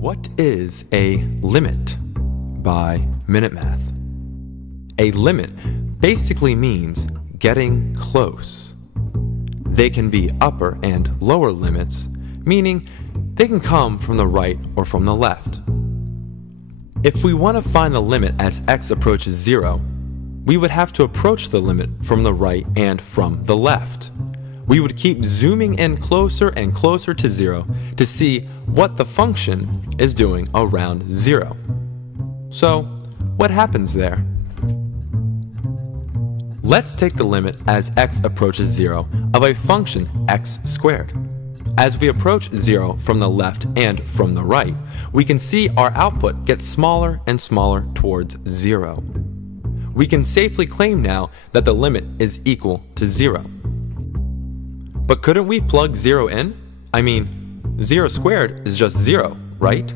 What is a limit by Minute Math? A limit basically means getting close. They can be upper and lower limits, meaning they can come from the right or from the left. If we want to find the limit as x approaches 0, we would have to approach the limit from the right and from the left. We would keep zooming in closer and closer to 0 to see what the function is doing around 0. So, what happens there? Let's take the limit as x approaches 0 of a function x squared. As we approach 0 from the left and from the right, we can see our output get smaller and smaller towards 0. We can safely claim now that the limit is equal to 0. But couldn't we plug 0 in? I mean, 0 squared is just 0, right?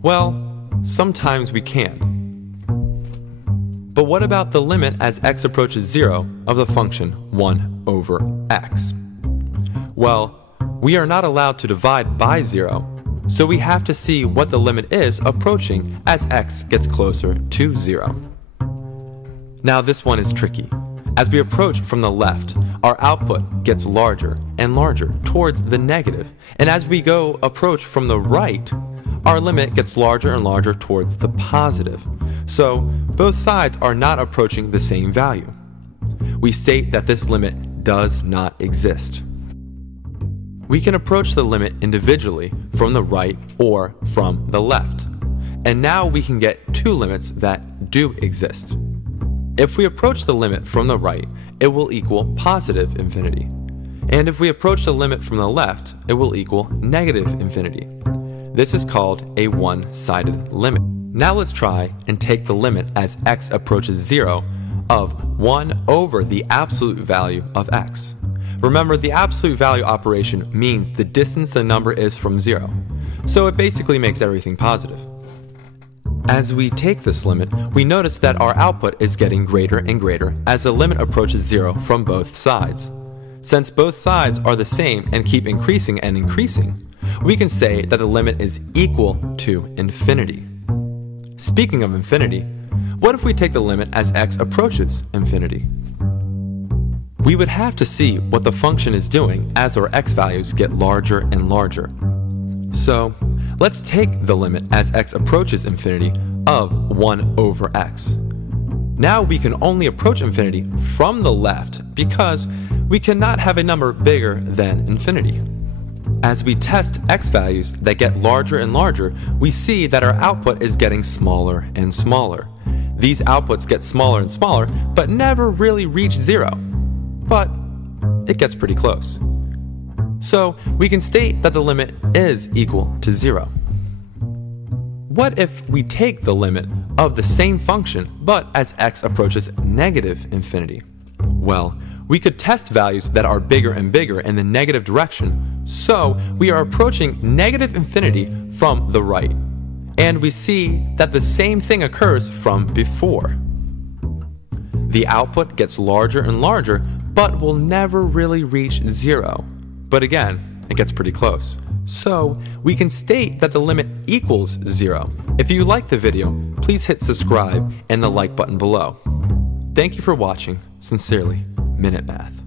Well, sometimes we can. But what about the limit as x approaches 0 of the function 1 over x? Well, we are not allowed to divide by 0, so we have to see what the limit is approaching as x gets closer to 0. Now this one is tricky. As we approach from the left, our output gets larger and larger towards the negative, and as we approach from the right, our limit gets larger and larger towards the positive. So both sides are not approaching the same value. We state that this limit does not exist. We can approach the limit individually from the right or from the left, and now we can get two limits that do exist. If we approach the limit from the right, it will equal positive infinity. And if we approach the limit from the left, it will equal negative infinity. This is called a one-sided limit. Now let's try and take the limit as x approaches 0 of 1 over the absolute value of x. Remember, the absolute value operation means the distance the number is from 0. So it basically makes everything positive. As we take this limit, we notice that our output is getting greater and greater as the limit approaches 0 from both sides. Since both sides are the same and keep increasing and increasing, we can say that the limit is equal to infinity. Speaking of infinity, what if we take the limit as x approaches infinity? We would have to see what the function is doing as our x values get larger and larger. So, let's take the limit as x approaches infinity of 1 over x. Now we can only approach infinity from the left because we cannot have a number bigger than infinity. As we test x values that get larger and larger, we see that our output is getting smaller and smaller. These outputs get smaller and smaller, but never really reach 0. But it gets pretty close. So we can state that the limit is equal to 0. What if we take the limit of the same function but as x approaches negative infinity? Well, we could test values that are bigger and bigger in the negative direction, so we are approaching negative infinity from the right. And we see that the same thing occurs from before. The output gets larger and larger, but will never really reach 0. But again, it gets pretty close. So we can state that the limit equals 0. If you liked the video, please hit subscribe and the like button below. Thank you for watching. Sincerely, Minute Math.